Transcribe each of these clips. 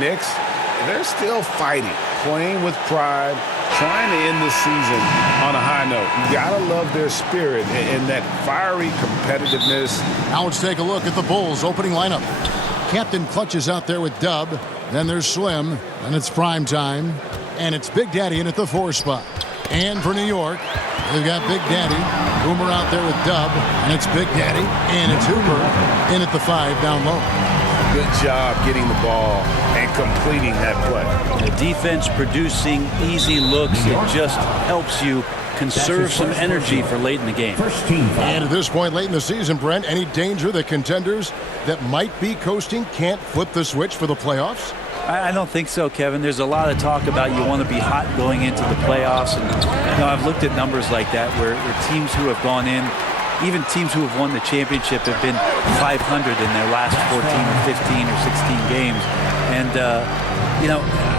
Knicks, they're still fighting, playing with pride, trying to end the season on a high note. You gotta love their spirit and that fiery competitiveness. Now let's take a look at the Bulls' opening lineup. Captain Clutch is out there with Dub. Then there's Slim, and it's prime time. And it's Big Daddy in at the 4 spot. And for New York, they've got Big Daddy. Boomer out there with Dub, and it's Big Daddy. And it's Hooper in at the 5 down low. Good job getting the ball and completing that play. The defense producing easy looks. It just helps you conserve some energy for late in the game. And at this point late in the season, Brent, any danger that contenders that might be coasting can't flip the switch for the playoffs? I don't think so, Kevin. There's a lot of talk about you want to be hot going into the playoffs. And I've looked at numbers like that where teams who have gone in, even teams who have won the championship, have been 500 in their last 14 or 15 or 16 games. And,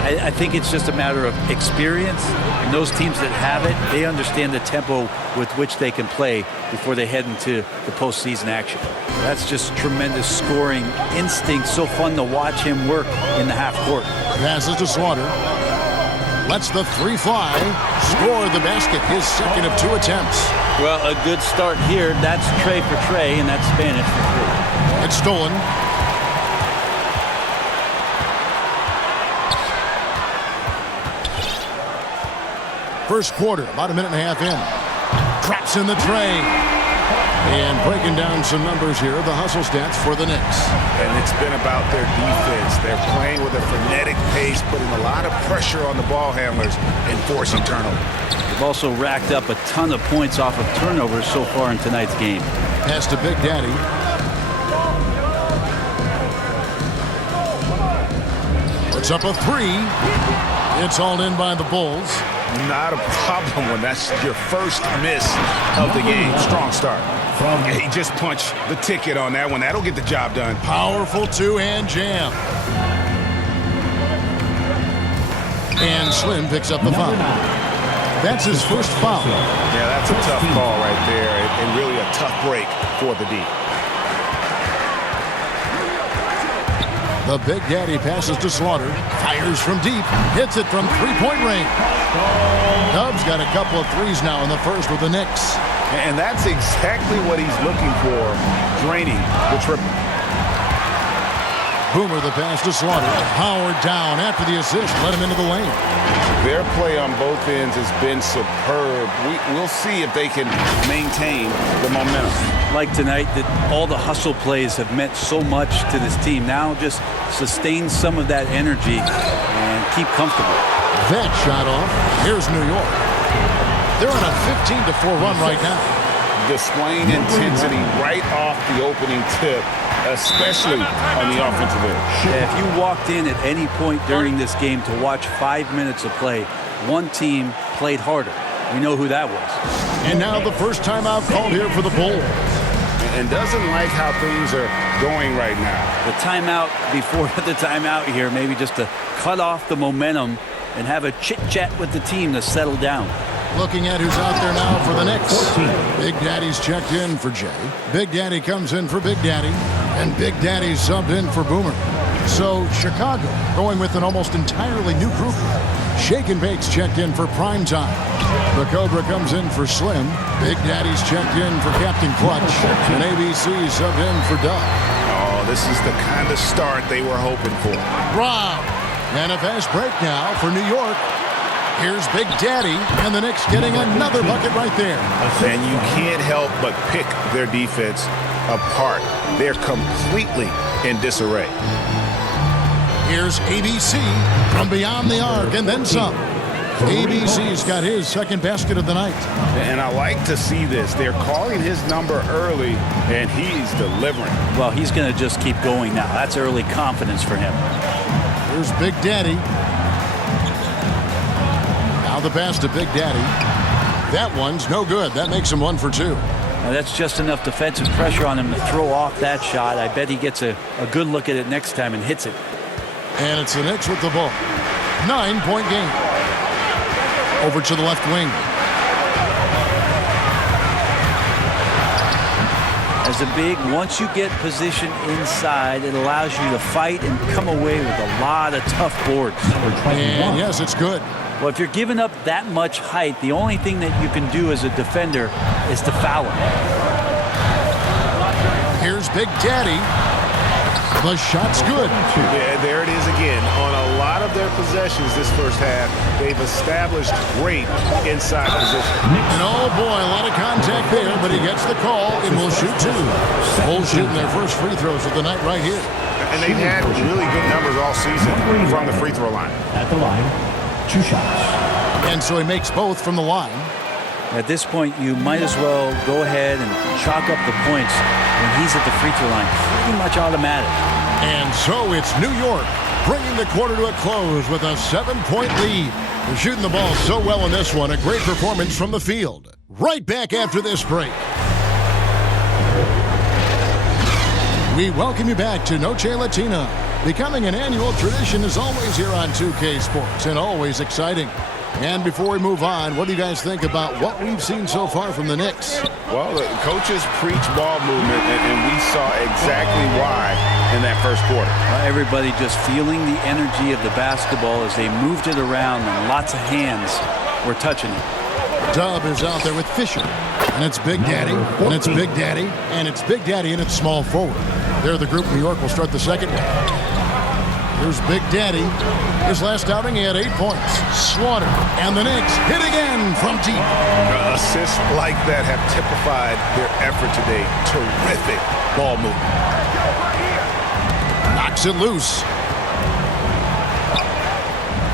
I think it's just a matter of experience. And those teams that have it, they understand the tempo with which they can play before they head into the postseason action. That's just tremendous scoring instinct. So fun to watch him work in the half court. Passes to Slaughter. Lets the 3 fly. Score the basket. His second of 2 attempts. Well, a good start here. That's Trey for Trey, and that's Spanish for 3. It's stolen. First quarter, about a minute and a half in. Traps in the tray. And breaking down some numbers here, the hustle stats for the Knicks. And it's been about their defense. They're playing with a frenetic pace, putting a lot of pressure on the ball handlers and forcing turnovers. They've also racked up a ton of points off of turnovers so far in tonight's game. Pass to Big Daddy. Puts up a 3. It's all in by the Bulls. Not a problem when that's your first miss of the game. Strong start. He just punched the ticket on that one. That'll get the job done. Powerful 2-hand jam. And Slim picks up the foul. That's his first foul. Yeah, that's a tough call right there, and really a tough break for the D. The Big Daddy passes to Slaughter. Fires from deep. Hits it from 3-point range. Dub's got a couple of threes now in the first with the Knicks. And that's exactly what he's looking for, draining the triple. Boomer the pass to Slaughter. Howard down after the assist. Let him into the lane. Their play on both ends has been superb. We'll see if they can maintain the momentum. Like tonight, that all the hustle plays have meant so much to this team. Now just sustain some of that energy and keep comfortable. That shot off. Here's New York. They're on a 15-4 run right now. Displaying intensity right off the opening tip, especially on the offensive end. Yeah, if you walked in at any point during this game to watch 5 minutes of play, one team played harder. We know who that was. And now the first timeout called here for the Bulls. And doesn't like how things are going right now. The timeout before the timeout here, maybe just to cut off the momentum and have a chit-chat with the team to settle down. Looking at who's out there now for the Knicks. Big Daddy's checked in for Jay. Big Daddy comes in for Big Daddy. And Big Daddy subbed in for Boomer. So Chicago going with an almost entirely new group. Shake and Bake's checked in for prime time. The Cobra comes in for Slim. Big Daddy's checked in for Captain Clutch. And ABC subbed in for Doug. Oh, this is the kind of start they were hoping for. Brown. And a fast break now for New York. Here's Big Daddy, and the Knicks getting another bucket right there. And you can't help but pick their defense apart. They're completely in disarray. Here's ABC from beyond the arc, and then some. ABC's got his second basket of the night. And I like to see this. They're calling his number early, and he's delivering. Well, he's going to just keep going now. That's early confidence for him. Here's Big Daddy. Now the pass to Big Daddy. That one's no good. That makes him 1 for 2. Now that's just enough defensive pressure on him to throw off that shot. I bet he gets a good look at it next time and hits it. And it's the Knicks with the ball. 9-point game. Over to the left wing. As a big, once you get position inside, it allows you to fight and come away with a lot of tough boards. And yes, it's good. Well, if you're giving up that much height, the only thing that you can do as a defender is to foul him. Here's Big Daddy. The shot's good. Yeah, there it is again. On a lot of their possessions this first half, they've established great inside position. And oh boy, a lot of contact there, but he gets the call and will shoot two. Bulls shooting their first free throws of the night right here. And they've had really good numbers all season from the free throw line. At the line, 2 shots. And so he makes both from the line. At this point, you might as well go ahead and chalk up the points when he's at the free throw line. Pretty much automatic. And so it's New York bringing the quarter to a close with a 7-point lead. They're shooting the ball so well in this one. A great performance from the field. Right back after this break. We welcome you back to Noche Latina. Becoming an annual tradition is always here on 2K Sports and always exciting. And before we move on, what do you guys think about what we've seen so far from the Knicks? Well, the coaches preach ball movement, and we saw exactly why in that first quarter. Everybody just feeling the energy of the basketball as they moved it around, and lots of hands were touching it. Dub is out there with Fisher. And it's Big Daddy. And it's Big Daddy. And it's Big Daddy, and it's small forward. They're the group. New York will start the second one. Here's Big Daddy. His last outing, he had 8 points. Slaughter. And the Knicks hit again from deep. Assists like that have typified their effort today. Terrific ball movement. Knocks it loose.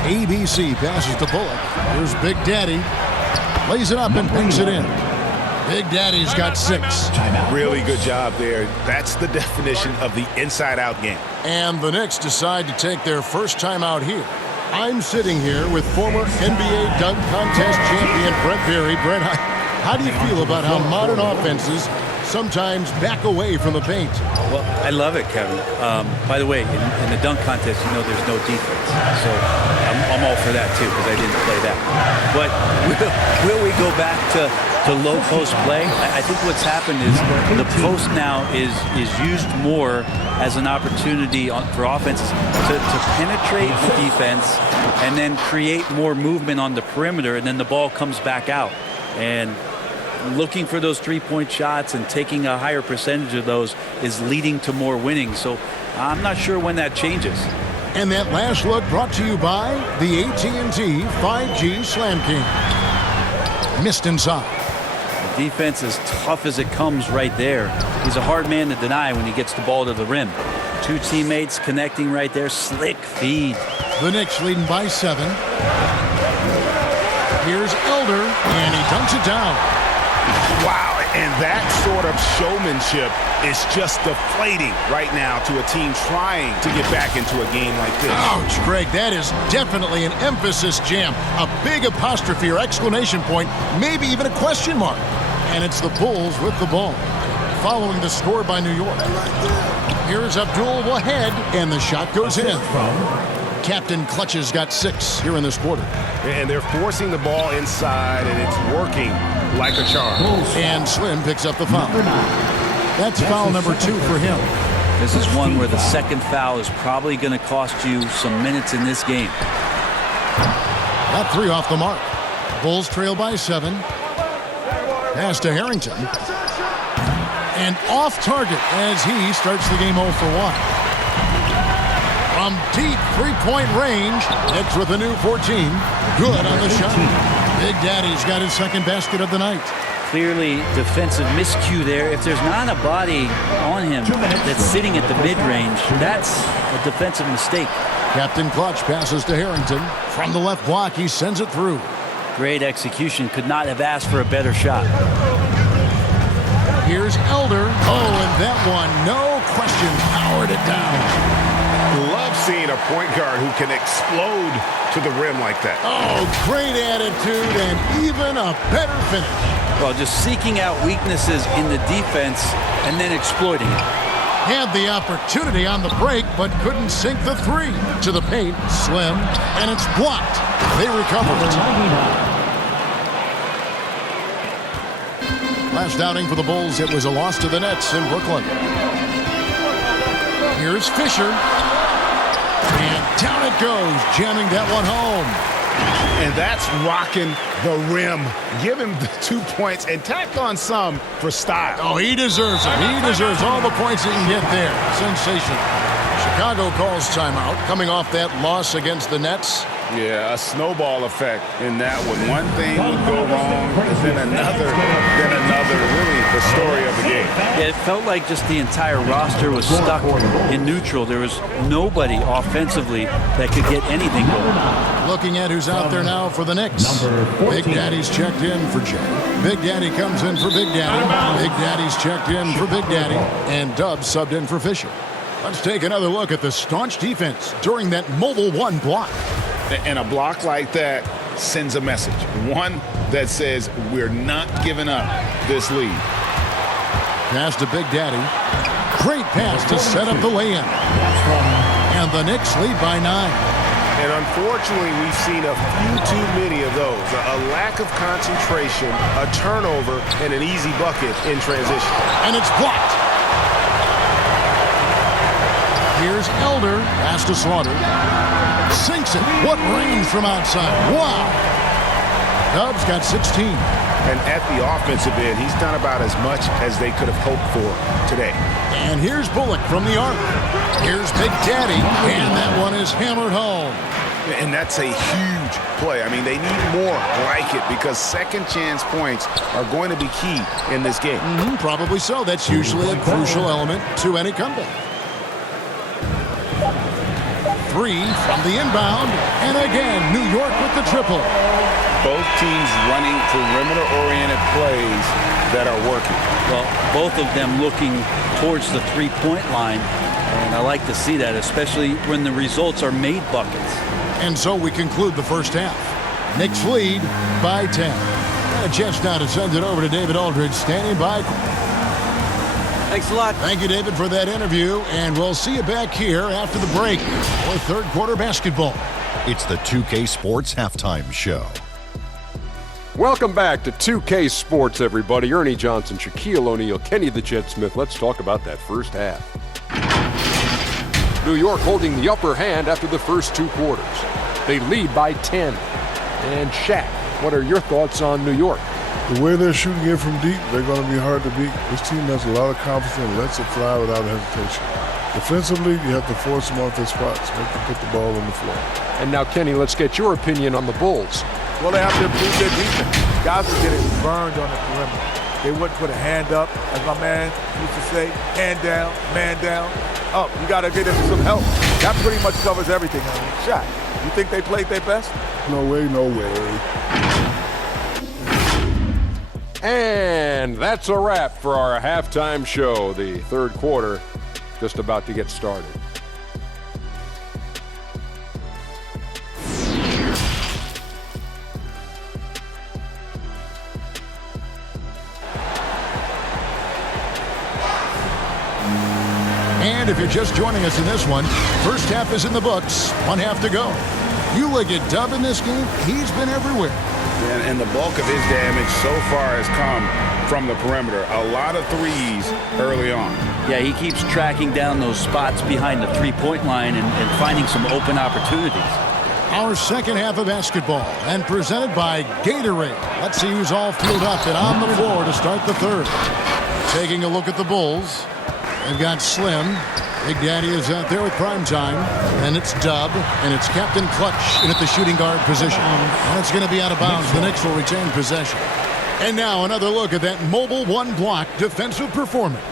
ABC passes to Bullock. Here's Big Daddy. Lays it up and brings it in. Big Daddy's got 6. Really good job there. That's the definition of the inside-out game. And the Knicks decide to take their first time out here. I'm sitting here with former NBA dunk contest champion Brett Berry. Brett, how do you feel about how modern offenses sometimes back away from the paint? Well, I love it, Kevin. By the way, in the dunk contest, you know there's no defense. So I'm all for that, too, because I didn't play that. But will we go back to low post play? I think what's happened is the post now is used more as an opportunity for offenses to penetrate the defense and then create more movement on the perimeter, and then the ball comes back out. And looking for those three-point shots and taking a higher percentage of those is leading to more winning. So I'm not sure when that changes. And that last look brought to you by the AT&T 5G Slam King. Missed inside. The defense as tough as it comes right there. He's a hard man to deny when he gets the ball to the rim. 2 teammates connecting right there. Slick feed. The Knicks leading by 7. Here's Elder, and he dunks it down. Wow, and that sort of showmanship is just deflating right now to a team trying to get back into a game like this. Ouch, Greg, that is definitely an emphasis jam. A big apostrophe or exclamation point, maybe even a question mark. And it's the Bulls with the ball, following the score by New York. Here's Abdul Wahed, and the shot goes in. Captain Clutch's got 6 here in this quarter. And they're forcing the ball inside, and it's working like a charm. And Slim picks up the foul. That's foul number 2 for him. This is one where the second foul is probably going to cost you some minutes in this game. That 3 off the mark. Bulls trail by 7. Pass to Harrington. And off target as he starts the game 0 for 1. From deep 3-point range, Knicks with a new 14. Good on the shot. Big Daddy's got his second basket of the night. Clearly defensive miscue there. If there's not a body on him that's sitting at the mid-range, that's a defensive mistake. Captain Clutch passes to Harrington. From the left block, he sends it through. Great execution. Could not have asked for a better shot. Here's Elder. Oh, and that one, no question, powered it down. Love seeing a point guard who can explode to the rim like that. Oh, great attitude and even a better finish. Well, just seeking out weaknesses in the defense and then exploiting it. Had the opportunity on the break, but couldn't sink the 3. To the paint, Slim, and it's blocked. They recover it. Last outing for the Bulls, it was a loss to the Nets in Brooklyn. Here's Fisher. And down it goes, jamming that one home. And that's rocking the rim. Give him the 2 points and tack on some for style. Oh, he deserves it. He deserves all the points he can get there. Sensational. Chicago calls timeout, coming off that loss against the Nets. Yeah, a snowball effect in that one. One thing would go wrong, then another, really the story of the game. Yeah, it felt like just the entire roster was stuck in neutral. There was nobody offensively that could get anything going. Looking at who's out there now for the Knicks. Big Daddy's checked in for Jay. Big Daddy comes in for Big Daddy. Big Daddy's checked in for Big Daddy. And Dub subbed in for Fisher. Let's take another look at the staunch defense during that Mobile One block. And a block like that sends a message. One that says we're not giving up this lead. Pass to Big Daddy. Great pass to set up the lay-in. And the Knicks lead by 9. And unfortunately, we've seen a few too many of those. A lack of concentration, a turnover, and an easy bucket in transition. And it's blocked. Here's Elder. Pass to Slaughter. Sinks it. What range from outside. Wow. Dub's got 16. And at the offensive end, he's done about as much as they could have hoped for today. And here's Bullock from the arc. Here's Big Daddy. And that one is hammered home. And that's a huge play. I mean, they need more like it because second chance points are going to be key in this game. Probably so. That's usually a crucial element to any comeback. 3 from the inbound. And again, New York with the triple. Both teams running perimeter-oriented plays that are working. Well, both of them looking towards the three-point line. And I like to see that, especially when the results are made buckets. And so we conclude the first half. Knicks lead by 10. And a chance now to send it over to David Aldridge, standing by. Thanks a lot. Thank you, David, for that interview. And we'll see you back here after the break for third quarter basketball. It's the 2K Sports Halftime Show. Welcome back to 2K Sports, everybody. Ernie Johnson, Shaquille O'Neal, Kenny the Jet Smith. Let's talk about that first half. New York holding the upper hand after the first 2 quarters. They lead by 10. And Shaq, what are your thoughts on New York? The way they're shooting it from deep, they're going to be hard to beat. This team has a lot of confidence and lets it fly without hesitation. Defensively, you have to force them off their spots, make them put the ball on the floor. And now, Kenny, let's get your opinion on the Bulls. Well, they have to improve their defense. Guys are getting burned on the perimeter. They wouldn't put a hand up, as my man used to say, hand down, man down. Up. You got to get them some help. That pretty much covers everything. Shaq, you think they played their best? No way, no way. And that's a wrap for our halftime show. The third quarter just about to get started. And if you're just joining us in this one, first half is in the books. 1 half to go. You look at Dub in this game, he's been everywhere. And the bulk of his damage so far has come from the perimeter. A lot of threes early on. Yeah, he keeps tracking down those spots behind the three-point line and finding some open opportunities. Our second half of basketball and presented by Gatorade. Let's see who's all fueled up and on the floor to start the third. Taking a look at the Bulls. They've got Slim. Big Daddy is out there with prime time. And it's Dub. And it's Captain Clutch in at the shooting guard position. And it's going to be out of bounds. The Knicks will retain possession. And now another look at that Mobile One block defensive performance.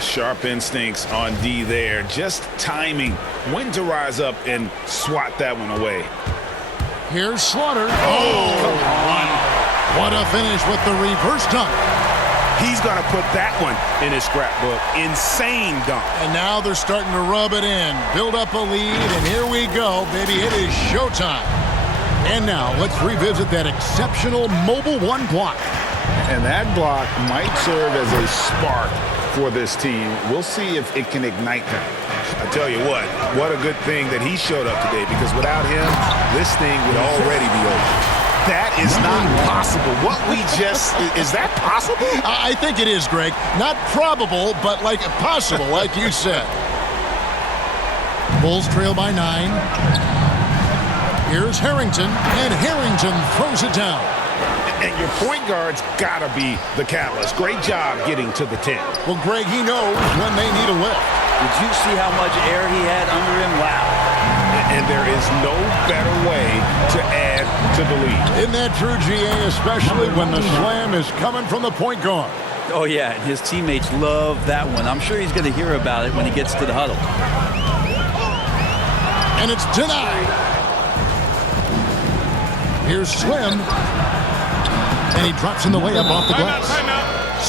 Sharp instincts on D there. Just timing when to rise up and swat that one away. Here's Slaughter. Oh, come on. What a finish with the reverse dunk. He's going to put that one in his scrapbook. Insane dunk. And now they're starting to rub it in. Build up a lead, and here we go, baby. It is showtime. And now let's revisit that exceptional Mobile One block. And that block might serve as a spark for this team. We'll see if it can ignite them. I tell you what a good thing that he showed up today, because without him, this thing would already be over. That is not possible. What we just, is that possible? I think it is, Greg. Not probable, but like possible, like you said. Bulls trail by 9. Here's Harrington, and Harrington throws it down. And your point guard's got to be the catalyst. Great job getting to the 10. Well, Greg, he knows when they need a lift. Did you see how much air he had under him? Wow. And there is no better way to add to the lead. Isn't that true, GA, especially when the slam is coming from the point guard? Oh, yeah, and his teammates love that one. I'm sure he's going to hear about it when he gets to the huddle. And it's denied. Here's Slim. And he drops in the layup off the glass.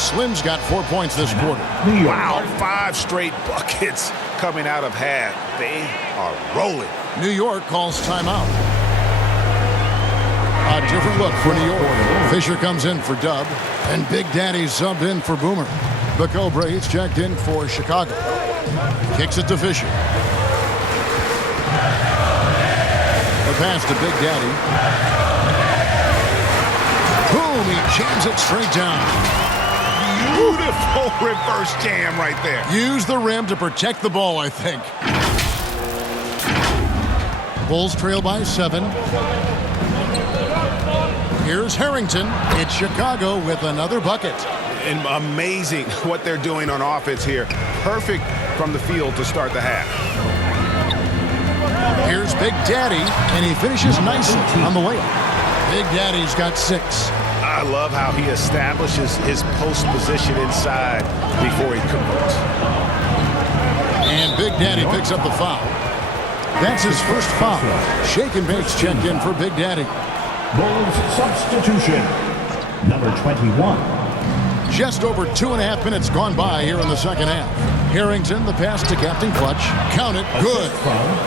Slim's got 4 points this quarter. Wow, 5 straight buckets coming out of half. They are rolling. New York calls timeout. A different look for New York. Fisher comes in for Dub, and Big Daddy subbed in for Boomer. The Cobra is checked in for Chicago. Kicks it to Fisher. The pass to Big Daddy. Boom, he jams it straight down. Beautiful reverse jam right there. Use the rim to protect the ball, I think. Bulls trail by 7. Here's Harrington. It's Chicago with another bucket. And amazing what they're doing on offense here. Perfect from the field to start the half. Here's Big Daddy, and he finishes nicely on the layup. Big Daddy's got 6. I love how he establishes his post position inside before he converts. And Big Daddy picks up the foul. That's his first foul. Shake and Bake's checked in for Big Daddy. Bulls substitution. Number 21. Just over 2.5 minutes gone by here in the second half. Harrington, the pass to Captain Clutch. Count it. Good.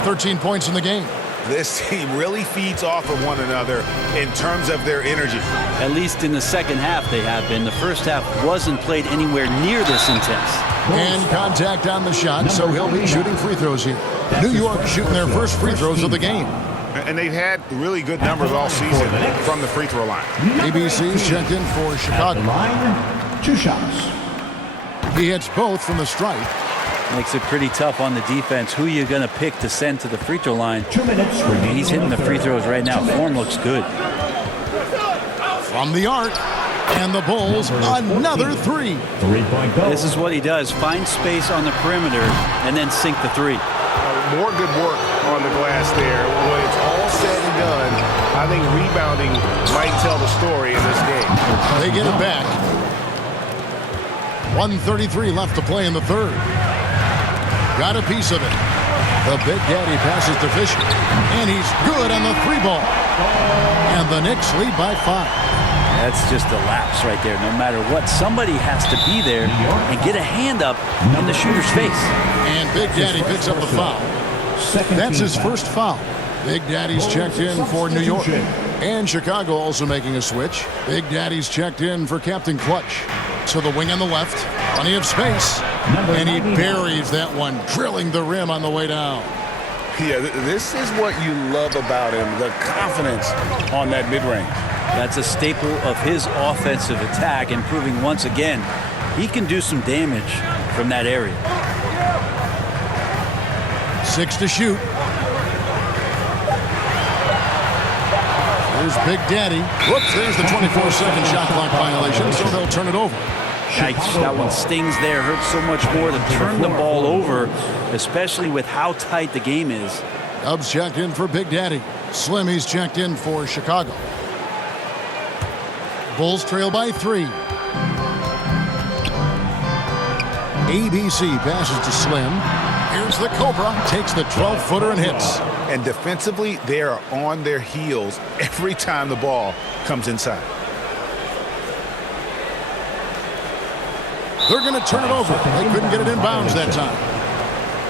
13 points in the game. This team really feeds off of one another in terms of their energy. At least in the second half they have been. The first half wasn't played anywhere near this intense. And contact on the shot, so he'll be shooting free throws here. New York shooting their first free throws of the game. And they've had really good numbers all season from the free throw line. ABC's checked in for Chicago. Line, 2 shots. He hits both from the stripe. Makes it pretty tough on the defense. Who you going to pick to send to the free throw line? 2 minutes remaining. He's hitting the free throws right now. Form looks good. From the arc. And the Bulls, another 3. 3-point goal. This is what he does. Find space on the perimeter and then sink the 3. More good work on the glass there. When it's all said and done, I think rebounding might tell the story in this game. They get it back. 1:33 left to play in the third. Got a piece of it. The Big Daddy passes to Fisher. And he's good on the 3 ball. And the Knicks lead by 5. That's just a lapse right there. No matter what, somebody has to be there and get a hand up in the shooter's face. And Big Daddy picks up the foul. That's his first foul. Big Daddy's checked in for New York. And Chicago also making a switch. Big Daddy's checked in for Captain Clutch. To the wing on the left. Plenty of space. And he buries that one, drilling the rim on the way down. Yeah, this is what you love about him, the confidence on that mid-range. That's a staple of his offensive attack, and proving once again he can do some damage from that area. 6 to shoot. Here's Big Daddy. Whoops, there's the 24-second shot clock violation, so they'll turn it over. Yikes, that one stings there. Hurts so much more to turn the ball over, especially with how tight the game is. Dubs checked in for Big Daddy. Slim, he's checked in for Chicago. Bulls trail by 3. ABC passes to Slim. Here's the Cobra. Takes the 12-footer and hits. And defensively, they are on their heels every time the ball comes inside. They're going to turn it over. They couldn't get it in bounds that time.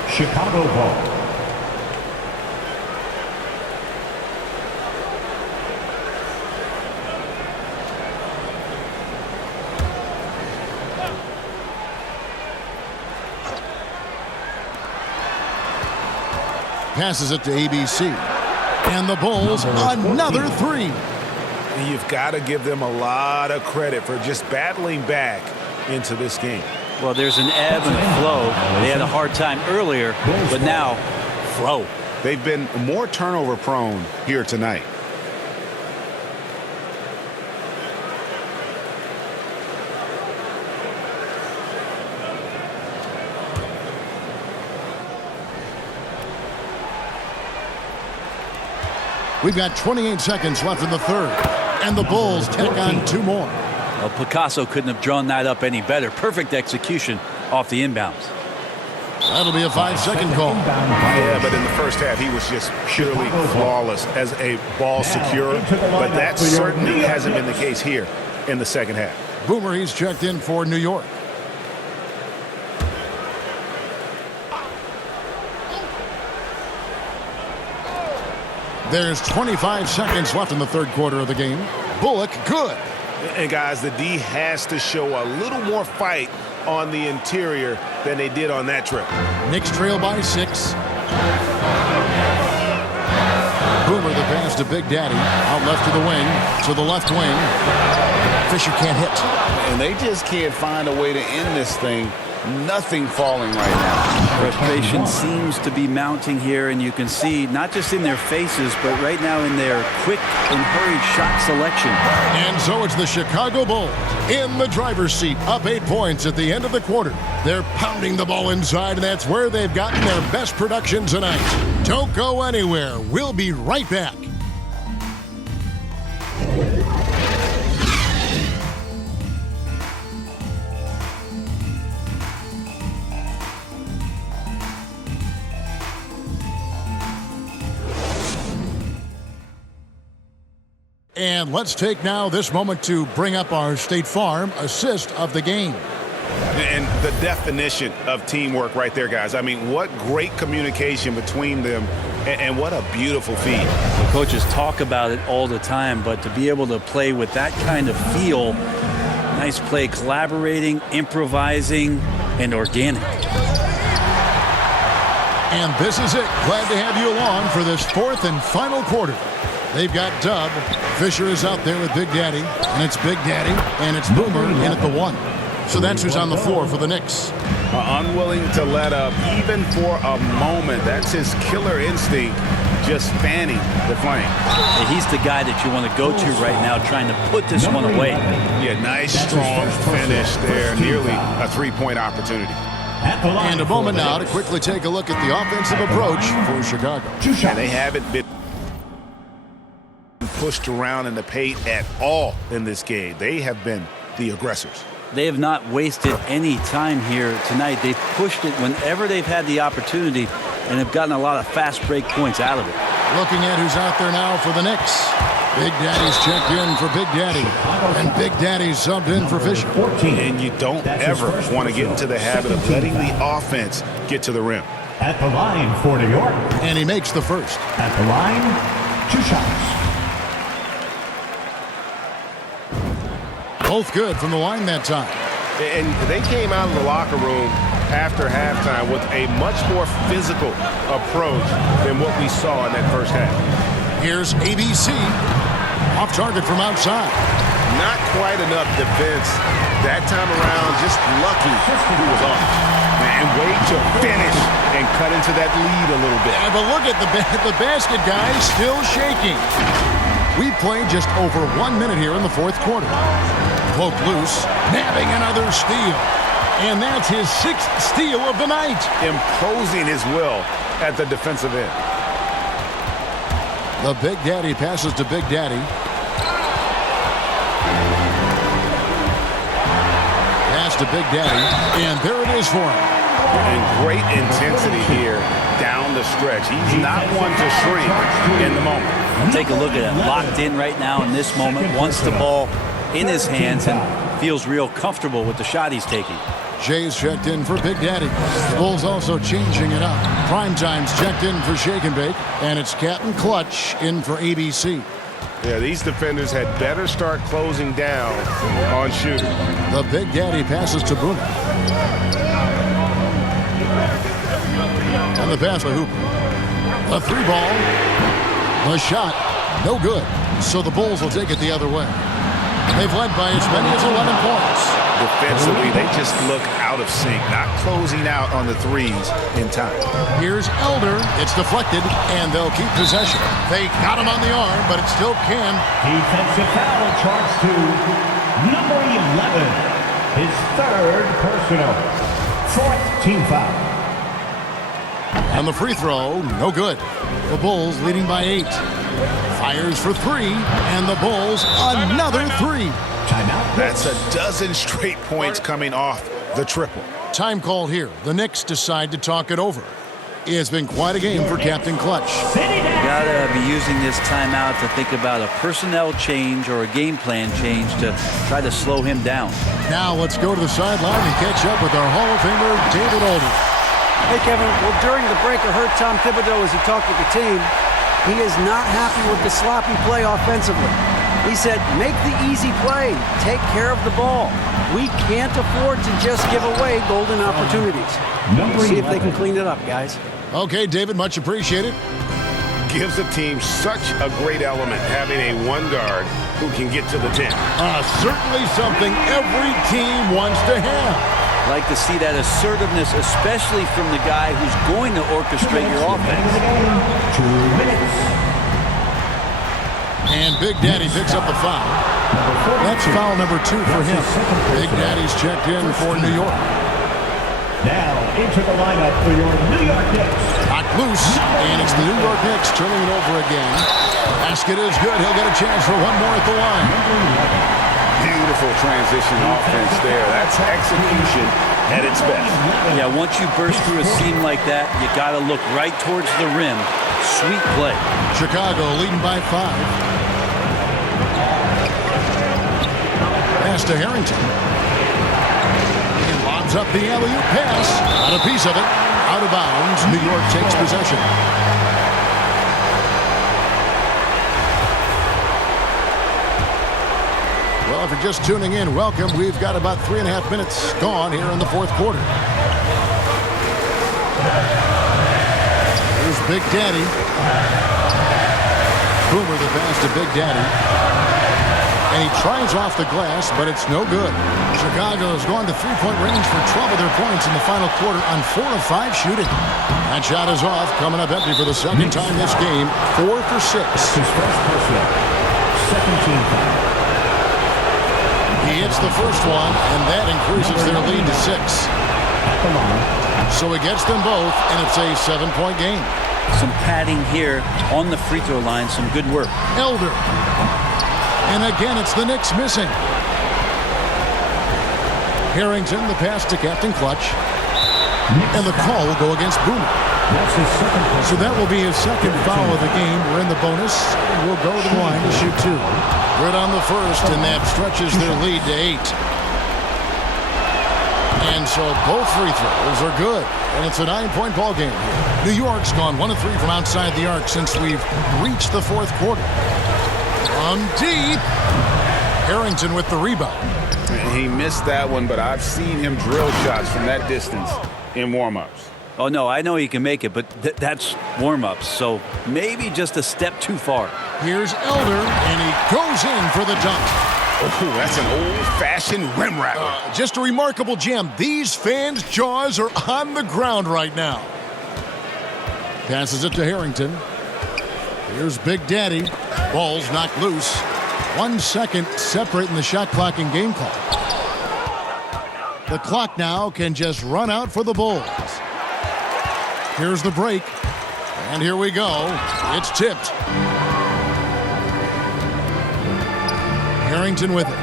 Chicago ball. Passes it to ABC. And the Bulls, another 3. And you've got to give them a lot of credit for just battling back into this game. Well, there's an ebb and a flow. They had a hard time earlier, but now, flow. They've been more turnover prone here tonight. We've got 28 seconds left in the third, and the Bulls take on 2 more. Well, Picasso couldn't have drawn that up any better. Perfect execution off the inbounds. That'll be a 5-second call. Yeah, but in the first half, he was just purely flawless as a ball secure. But that certainly hasn't been the case here in the second half. Boomer, he's checked in for New York. There's 25 seconds left in the third quarter of the game. Bullock, good. And guys, the D has to show a little more fight on the interior than they did on that trip. Knicks trail by 6. Boomer, the pass to Big Daddy. Out left to the wing. To the left wing. Fisher can't hit. And they just can't find a way to end this thing. Nothing falling right now. Frustration seems to be mounting here, and you can see not just in their faces, but right now in their quick and hurried shot selection. And so it's the Chicago Bulls in the driver's seat, up 8 points at the end of the quarter. They're pounding the ball inside, and that's where they've gotten their best production tonight. Don't go anywhere. We'll be right back. And let's take now this moment to bring up our State Farm assist of the game. And the definition of teamwork right there, guys. I mean, what great communication between them, and what a beautiful feed. The coaches talk about it all the time, but to be able to play with that kind of feel, nice play, collaborating, improvising, and organic. And this is it. Glad to have you along for this fourth and final quarter. They've got Dub. Fisher is out there with Big Daddy. And it's Big Daddy. And it's Boomer in at the 1. So that's who's on the floor for the Knicks. Unwilling to let up even for a moment. That's his killer instinct, just fanning the flame. And he's the guy that you want to go to right now, trying to put this one away. Yeah, nice, strong finish there. Nearly a three-point opportunity. And a moment now to quickly take a look at the offensive approach for Chicago. And they haven't been pushed around in the paint at all in this game. They have been the aggressors. They have not wasted any time here tonight. They've pushed it whenever they've had the opportunity and have gotten a lot of fast break points out of it. Looking at who's out there now for the Knicks. Big Daddy's checked in for Big Daddy. And Big Daddy's subbed in for Fisher. And you don't ever want to get into the habit of letting the offense get to the rim. At the line for New York. And he makes the first. At the line, 2 shots. Both good from the line that time. And they came out of the locker room after halftime with a much more physical approach than what we saw in that first half. Here's ABC. Off target from outside. Not quite enough defense that time around. Just lucky he was off. And wait to finish and cut into that lead a little bit. Yeah, but look at the basket, guys, still shaking. We played just over 1 minute here in the fourth quarter. Cloak loose, nabbing another steal. And that's his 6th steal of the night. Imposing his will at the defensive end. The Big Daddy passes to Big Daddy. Pass to Big Daddy. And there it is for him. And great intensity here down the stretch. He's not one to shrink in the moment. Take a look at it. Locked in right now in this moment. Wants the ball in his hands and feels real comfortable with the shot he's taking. Jay's checked in for Big Daddy. The Bulls also changing it up. Primetime's checked in for Shake and Bake. And it's Captain Clutch in for ABC. Yeah, these defenders had better start closing down on shooting. The Big Daddy passes to Boomer. And the pass to Hooper. The 3 ball. The shot. No good. So the Bulls will take it the other way. They've led by as many as 11 points. Defensively, they just look out of sync, not closing out on the threes in time. Here's Elder. It's deflected, and they'll keep possession. They got him on the arm, but it still can. Defensive foul charged to number 11. His third personal. Fourth team foul. And the free throw, no good. The Bulls leading by 8. Fires for 3, and the Bulls another 3. Timeout. That's a dozen straight points coming off the triple. Time call here. The Knicks decide to talk it over. It has been quite a game for Captain Clutch. Gotta be using this timeout to think about a personnel change or a game plan change to try to slow him down. Now let's go to the sideline and catch up with our Hall of Famer, David Aldridge. Hey, Kevin. Well, during the break, I heard Tom Thibodeau as he talked with the team. He is not happy with the sloppy play offensively. He said, make the easy play. Take care of the ball. We can't afford to just give away golden opportunities. See if they can clean it up, guys. Okay, David, much appreciated. Gives the team such a great element having a one guard who can get to the 10. Certainly something every team wants to have. Like to see that assertiveness, especially from the guy who's going to orchestrate your offense. 2 minutes. And Big Daddy picks up the foul. That's foul number 2 for him. Big Daddy's checked in for New York. Now into the lineup for your New York Knicks. Knocked loose, and it's the New York Knicks turning it over again. Basket is good. He'll get a chance for one more at the line. Beautiful transition offense there. That's execution at its best. Yeah, once you burst through a seam like that, you got to look right towards the rim. Sweet play. Chicago leading by 5. Pass to Harrington. He lobs up the alley-oop pass. Got a piece of it. Out of bounds. New York takes possession. Well, if you're just tuning in, welcome. We've got about 3.5 minutes gone here in the fourth quarter. Here's Big Daddy. Boomer the pass to Big Daddy. And he tries off the glass, but it's no good. Chicago has gone to three-point range for 12 of their points in the final quarter on 4 of 5 shooting. That shot is off, coming up empty for the second time this game. 4 for 6. His first personal. Second team foul. He hits the first one, and that increases their lead to 6. At the line. So he gets them both, and it's a 7-point game. Some padding here on the free throw line. Some good work. Elder. And again, it's the Knicks missing. Harrington, the pass to Captain Clutch. And the call will go against Boomer. That's his second. So that will be his second foul of the game. We're in the bonus. We'll go to the line to shoot 2. Good on the first, and that stretches their lead to 8. And so both free throws are good. And it's a 9-point ball game here. New York's gone 1 of 3 from outside the arc since we've reached the fourth quarter. From deep. Harrington with the rebound. He missed that one, but I've seen him drill shots from that distance in warm-ups. Oh, no, I know he can make it, but that's warm-ups, so maybe just a step too far. Here's Elder, and he goes in for the dunk. Oh, that's an old-fashioned rim rattler. Just a remarkable gem. These fans' jaws are on the ground right now. Passes it to Harrington. Here's Big Daddy. Ball's knocked loose. 1 second separating the shot clock and game clock. The clock now can just run out for the Bulls. Here's the break. And here we go. It's tipped. Harrington with it.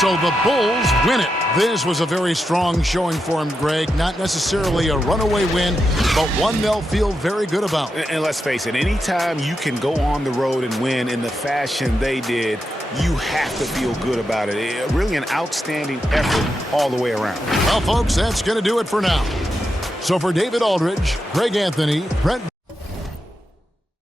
So the Bulls win it. This was a very strong showing for him, Greg. Not necessarily a runaway win, but one they'll feel very good about. And let's face it, anytime you can go on the road and win in the fashion they did, you have to feel good about it. Really an outstanding effort all the way around. Well, folks, that's going to do it for now. So for David Aldridge, Greg Anthony, Brent